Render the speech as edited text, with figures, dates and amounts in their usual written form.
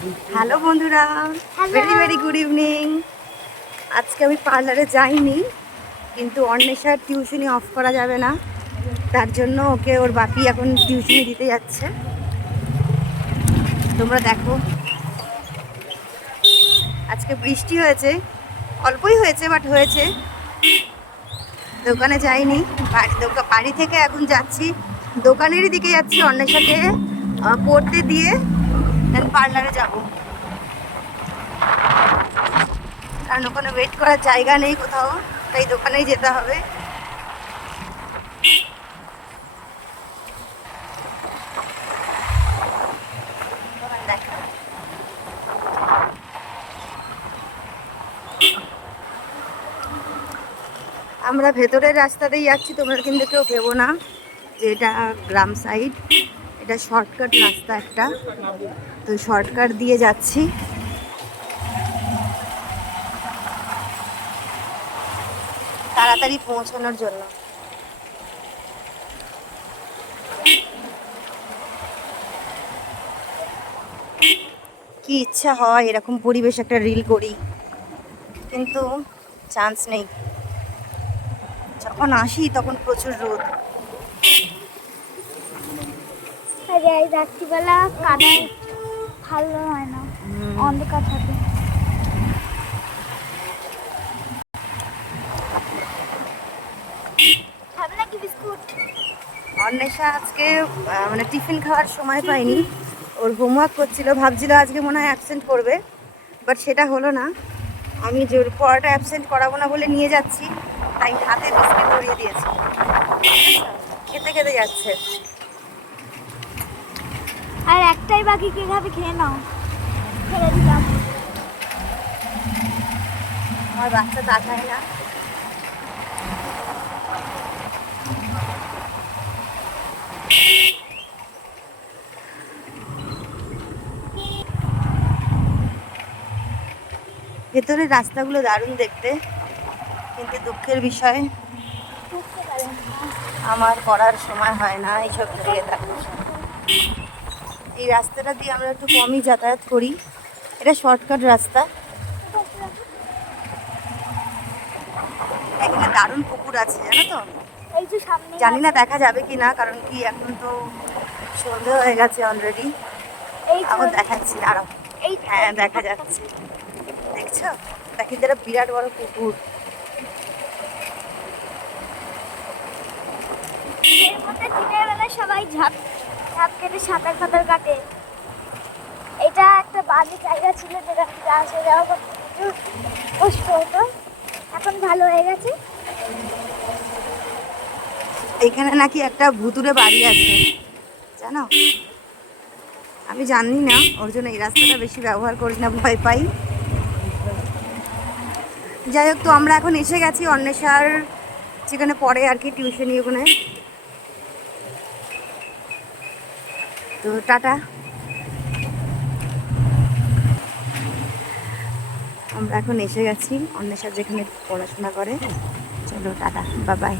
Hello বন্ধুরা, very very good evening. আজকে আমি পার্লারে যাইনি, কিন্তু অন্বেষার টিউশনি অফ করা যাবে না, তার জন্য ওকে ওর বাপি এখন টিউশনি দিতে যাচ্ছে। তোমরা দেখো, আজকে বৃষ্টি হয়েছে, অল্পই হয়েছে বাট হয়েছে। দোকানে যাইনি, বাড়ি থেকে এখন যাচ্ছি, দোকানেরই দিকে যাচ্ছি। অন্বেষাকে পড়তে দিয়ে দেন পার্লারে যাব, কারণ ওখানে ওয়েট করার জায়গা নেই কোথাও, তাই দোকানেই যেতে হবে। আমরা ভেতরের রাস্তাতেই যাচ্ছি, তোমরা কিন্তু কেউ ভেবো না যে এটা গ্রাম সাইড, এটা শর্টকাট রাস্তা একটা, তো শর্টকাট দিয়ে যাচ্ছি। তাড়াতাড়ি পৌঁছানোর জন্য। কি ইচ্ছা হয় এরকম পরিবেশ একটা রিল করি, কিন্তু চান্স নেই। যখন আসি তখন প্রচুর রোদ। রাত্রিবেলা কাদায় ভালো হয় না, অন্ধকার থাকে। খাবে নাকি বিস্কুট? অন্বেষা আজকে মানে টিফিন খাওয়ার সময় পাইনি, ওর হোমওয়ার্ক করছিল, ভাবছিল আজকে মনে হয় অ্যাবসেন্ট করবে, বাট সেটা হলো না। আমি জোর পড়াটা অ্যাবসেন্ট করাবো না বলে নিয়ে যাচ্ছি, তাই হাতে বিস্কিট ধরিয়ে দিয়েছি, খেতে খেতে যাচ্ছে। আর একটাই বাকি, কে খাবে? খেয়ে নাও, ফেলে দিলাম। আমার বাচ্চা তাকায় না। ভেতরের রাস্তাগুলো দারুণ দেখতে, কিন্তু দুঃখের বিষয় আমার করার সময় হয় না এইসব জায়গায় থাকতে। এই রাস্তাটা দিয়ে আমরা একটু কমই যাতায়াত করি, এটা শর্টকাট রাস্তা। এখানে দারুণ পুকুর আছে, জানো তো? এই যে সামনে, জানি না দেখা যাবে কি না, কারণ কি এখন তো সন্ধে হয়ে গেছে অলরেডি। এই আবার দেখাচ্ছি, আরো এই হ্যাঁ দেখা যাচ্ছে, দেখছো? দেখি যেটা বিরাট বড় পুকুর। এর মধ্যে দিনের বেলা সবাই ঝাঁপ ঝাঁপ কেটে সাঁতার ফাতার কাটে। এটা একটা বাজে জায়গা ছিল, যেটা আসা যাওয়া করতে প্রচুর কষ্ট হতো, এখন ভালো হয়ে গেছে। এখানে নাকি একটা ভুতুরে বাড়ি আছে, জানো? আমি জানি না, ওর জন্য এই রাস্তাটা বেশি ব্যবহার করি না, ভয় পাই। যাই হোক, তো আমরা এখন এসে গেছি অন্বেষার যেখানে পড়ে আর কি, টিউশনি ওখানে। তো টাটা, আমরা এখন এসে গেছি অন্বেষার যেখানে পড়াশোনা করে। চলো টাটা, বাই বাই।